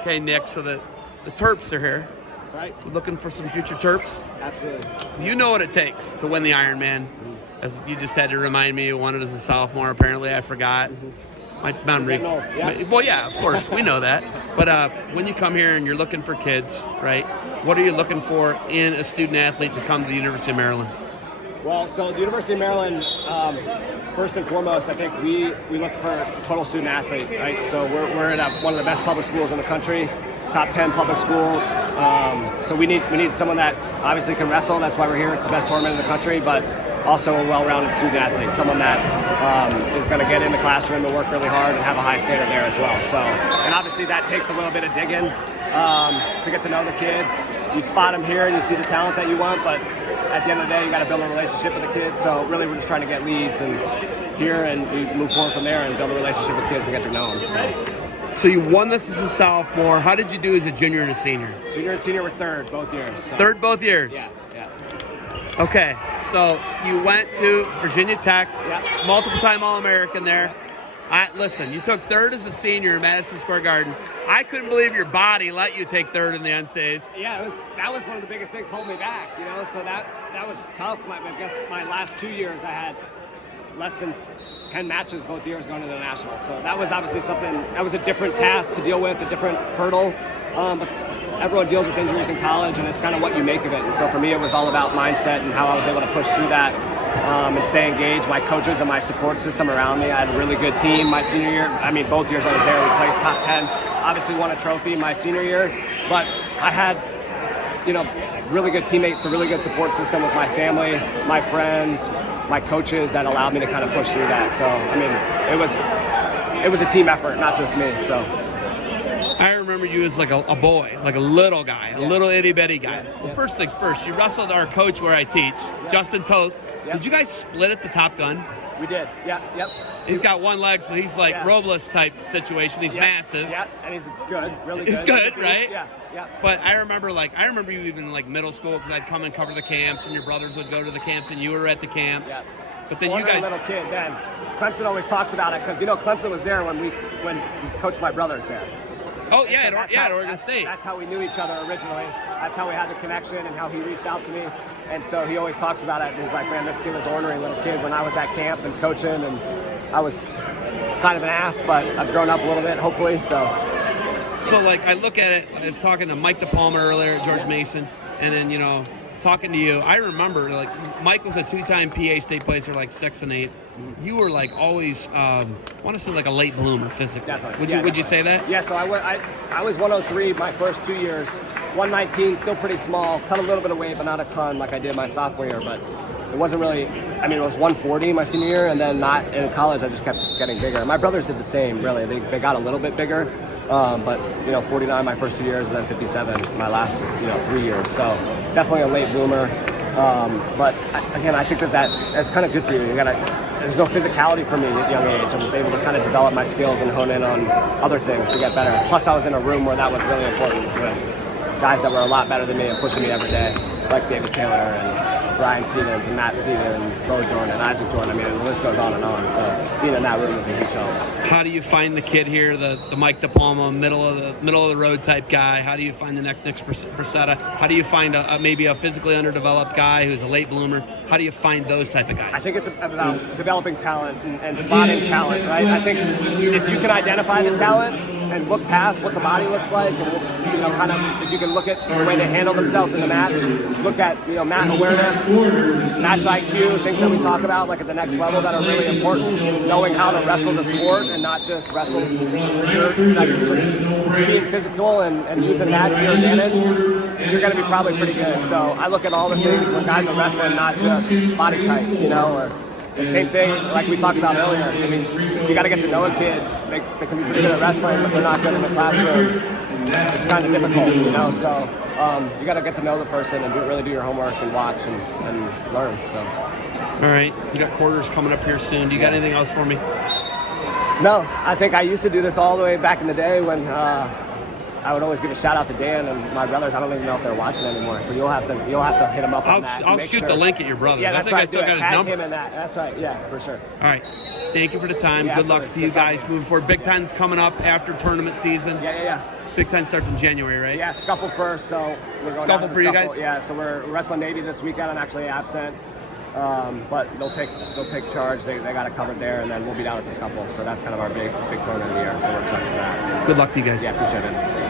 Okay, Nick, so the Terps are here. That's right. We're looking for some future Terps. Absolutely. You know what it takes to win the Ironman. As you just had to remind me, you won it as a sophomore. Apparently, I forgot. My memory. Well, yeah, of course, we know that. But when you come here and you're looking for kids, right? What are you looking for in a student athlete to come to the University of Maryland? Well, so the University of Maryland, first and foremost, I think we look for a total student athlete, right? So we're at one of the best public schools in the country, top 10 public school. So we need someone that obviously can wrestle. That's why we're here. It's the best tournament in the country, but also a well-rounded student athlete, someone that is going to get in the classroom and work really hard and have a high standard there as well. So, and obviously that takes a little bit of digging to get to know the kid. You spot him here and you see the talent that you want, but at the end of the day, you got to build a relationship with the kids. So really, we're just trying to get leads and here, and we move forward from there and build a relationship with kids and get to know them. So you won this as a sophomore. How did you do as a junior and a senior? Junior and senior were third both years. So. Third both years? Yeah. Okay, so you went to Virginia Tech, multiple-time All-American there. Listen, you took third as a senior in Madison Square Garden. I couldn't believe your body let you take third in the NCAAs. Yeah, that was one of the biggest things holding me back, so that was tough. I guess my last 2 years I had less than 10 matches both years going to the Nationals. So that was obviously something, that was a different task to deal with, a different hurdle. But everyone deals with injuries in college, and it's kind of what you make of it. And so for me, it was all about mindset and how I was able to push through that and stay engaged. My coaches and my support system around me, I had a really good team my senior year. I mean, both years I was there, we placed top 10. Obviously won a trophy my senior year, but I had, really good teammates, a really good support system with my family, my friends, my coaches that allowed me to kind of push through that. So, I mean, it was a team effort, not just me, so. I remember you as like a boy, like a little guy, a little itty-bitty guy. Well, first things first, you wrestled our coach where I teach, Justin Toth. Did you guys split at the Top Gun? We did, yep. He's got one leg, so he's like Robles type situation. He's massive. Yeah, and he's good, really good. He's good, right? Yeah. But I remember you even in like middle school, because I'd come and cover the camps, and your brothers would go to the camps, and you were at the camps. Yeah. But then you guys. A little kid then. Clemson always talks about it because Clemson was there when he coached my brothers there. Oh yeah, at Oregon State. That's how we knew each other originally. That's how we had the connection and how he reached out to me. And so he always talks about it. And he's like, man, this kid was an ornery little kid when I was at camp and coaching, and I was kind of an ass, but I've grown up a little bit, hopefully. So like I look at it. I was talking to Mike DePalma earlier, George Mason, and then talking to you. I remember like Mike was a 2-time PA state placer, like 6 and 8. You were like always, I want to say like a late bloomer physically. Definitely. Would you say that? Yeah. So I was 103 my first 2 years. 119, still pretty small. Cut a little bit of weight, but not a ton like I did my sophomore year. But it wasn't really. I mean, it was 140 my senior year, and then not in college. I just kept getting bigger. My brothers did the same. Really, they got a little bit bigger. But 49 my first 2 years, and then 57 my last 3 years. So definitely a late bloomer. But again, I think that's kind of good for you. There's no physicality for me at a young age. I was able to kind of develop my skills and hone in on other things to get better. Plus, I was in a room where that was really important with guys that were a lot better than me and pushing me every day, like David Taylor and Brian Stevens and Matt Stevens, Bo Jordan, and Isaac Jordan. I mean, the list goes on and on. So being in that room was a huge help. How do you find the kid here, the Mike DePalma, middle of the road type guy? How do you find the next Brascetta? How do you find maybe a physically underdeveloped guy who's a late bloomer? How do you find those type of guys? I think it's about developing talent and spotting talent, right? I think if you can identify the talent and look past what the body looks like, and kind of if you can look at the way they handle themselves in the match, look at mat awareness, match IQ, things that we talk about like at the next level that are really important. Knowing how to wrestle the sport and not just wrestle, just being physical and using that to your advantage, you're going to be probably pretty good. So I look at all the things when guys are wrestling, not just body type, or the same thing like we talked about earlier. I mean, you got to get to know a kid. They can be pretty good at wrestling, but they're not good in the classroom. It's kind of difficult, So you got to get to know the person and really do your homework and watch and learn. So. All right, you got quarters coming up here soon. Do you got anything else for me? No, I think I used to do this all the way back in the day when I would always give a shout out to Dan and my brothers. I don't even know if they're watching anymore, so you'll have to hit them up on that. I'll shoot the link at your brother. Yeah, that's I right. still got his number. Him in that. That's right. Yeah, for sure. All right. Thank you for the time. Yeah, Good luck for you guys moving forward. Big Ten's coming up after tournament season. Yeah. Big Ten starts in January, right? Yeah, Scuffle first, so we're going Scuffle down to for you guys? Yeah, so we're wrestling Navy this weekend. I'm actually absent, but they'll take charge. They got it covered there, and then we'll be down at the Scuffle. So that's kind of our big tournament of the year. So we're excited for that. Good luck to you guys. Yeah, appreciate it.